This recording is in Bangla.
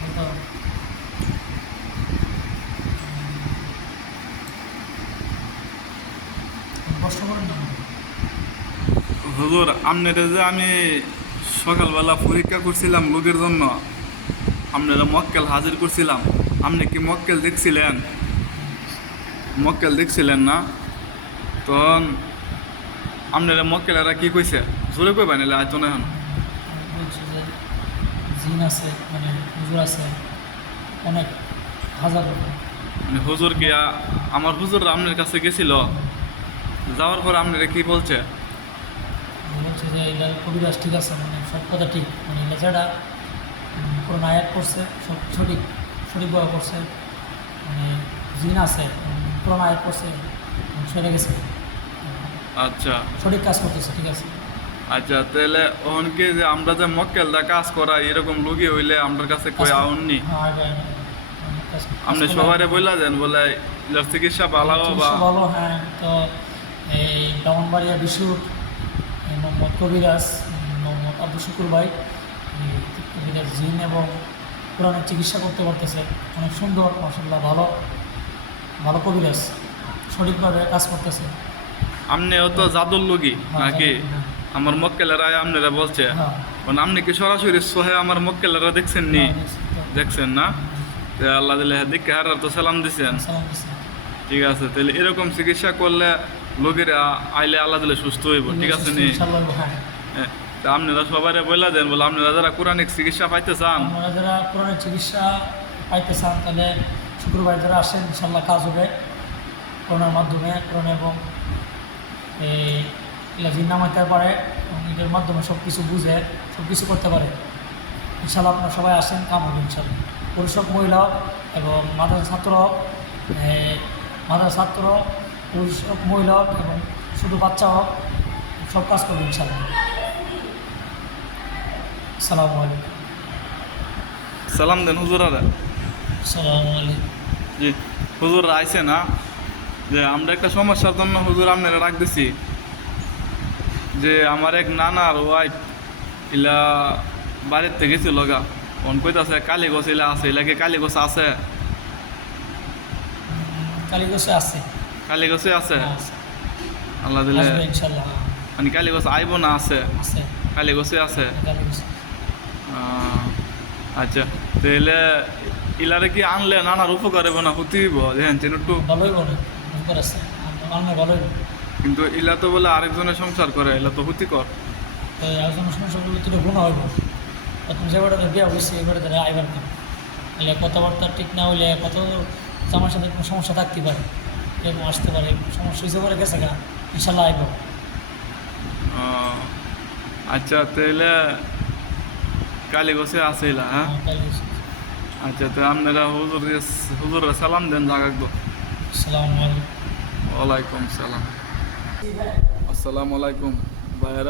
বলতে কষ্ট করেন না। হুজুর আপনারা যে আমি সকালবেলা পরীক্ষা করছিলাম লোকের জন্য, আপনারা মক্কেল হাজির করছিলাম, আপনি কি মক্কেল দেখছিলেন? মক্কেল দেখছিলেন না? তখন আপনারা মক্কেলেরা কি কইছে? জোরে কইবা নিলে আজ না এখন বলছি যে জিন আছে, মানে হুজুর আছে অনেক, হাজার মানে হুজুর কি আমার হুজুর আপনার কাছে গেছিল, যাওয়ার পর আপনারা কি বলছে? বলছে যে এটা কবিরাজ ঠিক আছে, মানে সব কথা ঠিক, মানে লেজাটা পুরো আয়াত করছে, সব সঠিকভাবে করছে, মানে জিন আছে পুরো আয়াত করছে, সেরে গেছে, আচ্ছা সঠিক কাজ করতেছে, ঠিক আছে। আচ্ছা, তাহলে ওখানকে যে আমরা যে মক্কেলরা কাজ করা এরকম লোকই হইলে আমার কাছে কই আউননি, হ্যাঁ আগে আপনি সবাই বললা দেন বলে এটার চিকিৎসা ভালো বা চিকিৎসা ভালো। হ্যাঁ, তো এই ব্রাহ্মণবাড়িয়া বিশুর মোহাম্মদ কবিরাজ, মোহাম্মদ আব্দুল শুকুর ভাই, এই কবিরাজ জিন এবং কোরআনের চিকিৎসা করতে পারতেছে, অনেক সুন্দর, মাশাআল্লাহ, ভালো ভালো কবিরাজ, সঠিকভাবে কাজ করতেছে। আপনিও তো জাদুর লোকই হ্যাঁ, নাকি? হ্যাঁ, আমার মক্কেলেরা আপনারা বলছে, হ্যাঁ, মানে আপনি কি সরাসরি সোহে আমার মক্কেলেরা দেখছেন নি? হ্যাঁ, দেখছি তো। দেখছেন না? তো আল্লাহ দিলে দেখে হারার তো সালাম দিছেন। সালাম দিছি। ঠিক আছে, তাহলে এরকম চিকিৎসা করলে লোকেরা আইলে আল্লাহ দিলে সুস্থ হইব, ঠিক আছে নি? ইনশাআল্লাহ, হ্যাঁ। হ্যাঁ, তা আপনারা সবাই বললা দেন বলে আপনারা যারা কোরআনিক চিকিৎসা পাইতে চান, আপনারা যারা কোরআনের চিকিৎসা পাইতে চান, তাহলে শুক্রবার যারা আসেন, ইনশাআল্লাহ কাজ হবে করোনার মাধ্যমে। কোরআন এবং এই জিন নামাইতে পারে এবং এটার মাধ্যমে সব কিছু বুঝে সব কিছু করতে পারে। ইনশাআল্লাহ আপনারা সবাই আসেন, কাম হবে ইনশাআল্লাহ। পুরুষ হোক, মহিলা হোক এবং মাদ্রাসা ছাত্র হোক, মাদ্রাসা ছাত্র, পুরুষ হোক, মহিলা হোক এবং শুধু বাচ্চা হোক, সব কাজ করবে ইনশাআল্লাহ। আসসালামু আলাইকুম। সালাম দেন হুজুরারা। আসসালামু আলাইকুম। জি, হুজুর আইছে না, যে আমরা একটা সমস্যার জন্য হুজুর আপনারা রাখতেছি, যে আমার এক নানার ওয়াইফ ইলা বাড়িতে গেছিল লগা, ফোন কইতাছে কালীগছ ইলা আছে, ইলাকে কালীগছ আছে? কালীগঞ্জে আছে। কালীগছে আছে? আছে। আল্লাহ দিলে আসবে ইনশাআল্লাহ। মানে কালীগছ আইব না আছে? আছে। কালীগছে আছে। কালীগঞ্জে। আচ্ছা, তাহলে ইলারে কি আনলে নানার উপকার হবে না ক্ষতি হইব? দেখেন চেন একটু, ভালোই বলে, উপকার আছে, আমার ভালোই। কিন্তু ইলা তো বলে আরেকজনের সংসার করে, এলা তো ক্ষতিকর। একজনের সমস্যা করলে তো গুণা হইব। প্রথম যে বেড়াতে বিয়া হয়েছে, এই বেড়াতে আইবার কেন, এলে কথাবার্তা ঠিক না হইলে কত আমার সাথে কোনো সমস্যা থাকতে পারে, এরকম আসতে পারে, সমস্যা হিসেবে করে গেছে গা, ইনশাল্লাহ আইব। আচ্ছা, তাহলে কালীগছে আছে ইলা? হ্যাঁ, আচ্ছা, তো আপনারা হুজুরের সালাম দেন জাগাকবো। আসসালামু আলাইকুম। ওয়ালাইকুম সালাম। আসসালামু আলাইকুম ভাইয়েরা।